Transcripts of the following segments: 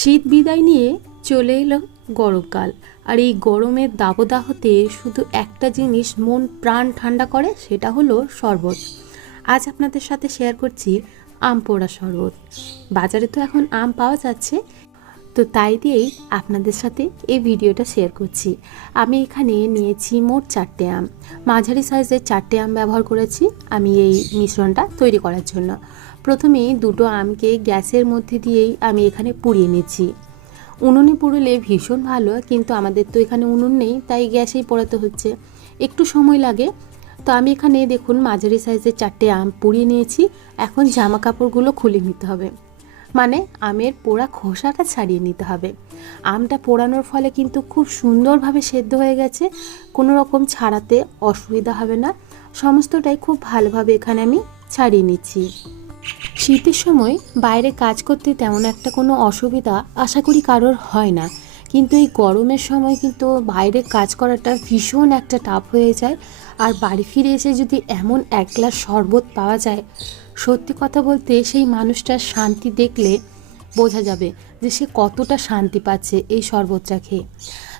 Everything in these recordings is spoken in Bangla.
শীত বিদায় নিয়ে চলে এলো গরমকাল। আর এই গরমের দাবদাহতে শুধু একটা জিনিস মন প্রাণ ঠান্ডা করে, সেটা হলো শরবত। আজ আপনাদের সাথে শেয়ার করছি আম পোড়া শরবত। বাজারে তো এখন আম পাওয়া যাচ্ছে তো তাই দিয়েই আপনাদের সাথে এই ভিডিওটা শেয়ার করছি। আমি এখানে নিয়েছি মোট চারটে আম। মাঝারি সাইজের চারটে আম ব্যবহার করেছি আমি এই মিশ্রণটা তৈরি করার জন্য। প্রথমেই দুটো আমকে গ্যাসের মধ্যে দিয়েই আমি এখানে পুড়িয়ে নিচ্ছি। উনুনে পুড়লে ভীষণ ভালো, কিন্তু আমাদের তো এখানে উনুন নেই, তাই গ্যাসেই পোড়াতে হচ্ছে। একটু সময় লাগে। তো আমি এখানে দেখুন মাঝারি সাইজের চারটে আম পুড়িয়ে নিয়েছি। এখন জামা কাপড়গুলো খুলে নিতে হবে। মানে আমের পোড়া খোসাটা ছাড়িয়ে নিতে হবে। আমটা পোড়ানোর ফলে কিন্তু খুব সুন্দরভাবে সেদ্ধ হয়ে গেছে, কোনো রকম ছাড়াতে অসুবিধা হবে না। সমস্তটাই খুব ভালোভাবে এখানে আমি ছাড়িয়ে নিচ্ছি। শীতের সময় বাইরে কাজ করতে তেমন একটা কোনো অসুবিধা আশা করি কারোর হয় না। কিন্তু এই গরমের সময় কিন্তু বাইরে কাজ করাটা ভীষণ একটা টাফ হয়ে যায়। আর বাড়ি ফিরে এসে যদি এমন এক গ্লাস শরবত পাওয়া যায়, সত্যি কথা বলতে সেই মানুষটার শান্তি দেখলে বোঝা যাবে যে সে কতটা শান্তি পাচ্ছে এই শরবতটা খেয়ে।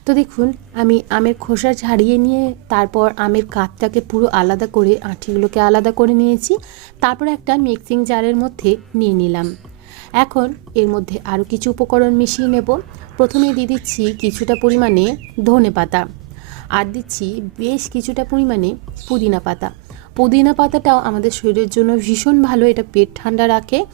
তো দেখুন, আমি আমের খোসা ঝাড়িয়ে নিয়ে তারপর আমের কাঠটাকে পুরো আলাদা করে, আঁঠিগুলোকে আলাদা করে নিয়েছি। তারপর একটা মিক্সিং জারের মধ্যে নিয়ে নিলাম। এখন এর মধ্যে আরও কিছু উপকরণ মিশিয়ে নেব। প্রথমে দিয়ে দিচ্ছি কিছুটা পরিমাণে ধনে পাতা। আর দিচ্ছি বেশ কিছুটা পরিমাণে পুদিনা পাতা। পুদিনা পাতাটাও আমাদের শরীরের জন্য ভীষণ ভালো, এটা পেট ঠান্ডা রাখে।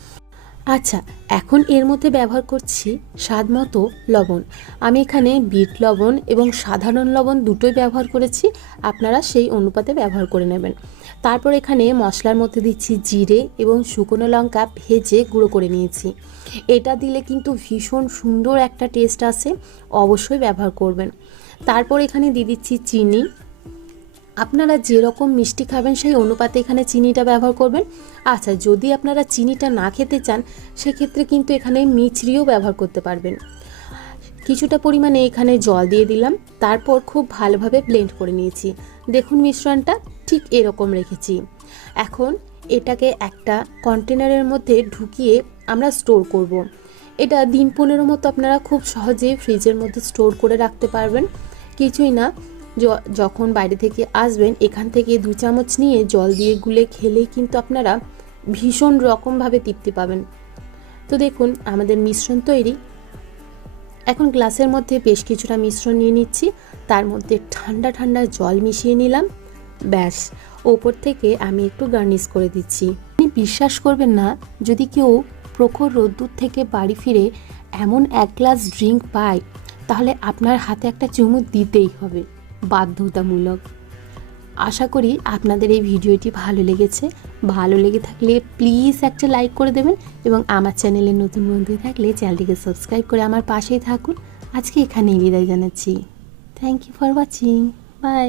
আচ্ছা এখন এর মধ্যে ব্যবহার করছি স্বাদ মতো লবণ। আমি এখানে বিট লবণ এবং সাধারণ লবণ দুটোই ব্যবহার করেছি, আপনারা সেই অনুপাতে ব্যবহার করে নেবেন। তারপর এখানে মশলার মধ্যে দিচ্ছি জিরে এবং শুকনো লঙ্কা ভেজে গুঁড়ো করে নিয়েছি। এটা দিলে কিন্তু ভীষণ সুন্দর একটা টেস্ট আসে, অবশ্যই ব্যবহার করবেন। তারপর এখানে দিয়ে দিচ্ছি চিনি আপনারা যেরকম মিষ্টি খাবেন, সেই অনুপাতে এখানে চিনিটা ব্যবহার করবেন। আচ্ছা যদি আপনারা চিনিটা না খেতে চান, সেক্ষেত্রে কিন্তু এখানে মিছরিও ব্যবহার করতে পারবেন। কিছুটা পরিমাণে এখানে জল দিয়ে দিলাম। তারপর খুব ভালোভাবে ব্লেন্ড করে নিয়েছি। দেখুন মিশ্রণটা, ঠিক এরকম রেখেছি। এখন এটাকে একটা কন্টেনারের মধ্যে ঢুকিয়ে আমরা স্টোর করব। এটা দিন পনেরো মতো আপনারা খুব সহজেই ফ্রিজের মধ্যে স্টোর করে রাখতে পারবেন। কিছুই না যখন বাইরে থেকে আসবেন, এখান থেকে দু চামচ নিয়ে জল দিয়ে গুলে খেলেই কিন্তু আপনারা ভীষণ রকমভাবে তৃপ্তি পাবেন। তো দেখুন, আমাদের মিশ্রণ তৈরি। এখন গ্লাসের মধ্যে বেশ কিছুটা মিশ্রণ নিয়ে নিচ্ছি। তার মধ্যে ঠান্ডা ঠান্ডা জল মিশিয়ে নিলাম। ব্যাস, ওপর থেকে আমি একটু গার্নিশ করে দিচ্ছি। আপনি বিশ্বাস করবেন না, যদি কেউ প্রখর রোদ্দুর থেকে বাড়ি ফিরে এমন এক গ্লাস ড্রিঙ্ক পায়, তাহলে আপনার হাতে একটা চুমুক দিতেই হবে। বাধ্যতামূলক। আশা করি আপনাদের এই ভিডিওটি ভালো লেগেছে। ভালো লেগে থাকলে প্লিজ একটা লাইক করে দেবেন এবং আমার চ্যানেলে নতুন বন্ধু থাকলে চ্যানেলটিকে সাবস্ক্রাইব করে আমার পাশেই থাকুন। আজকে এখানেই বিদায় জানাচ্ছি। Thank you for watching bye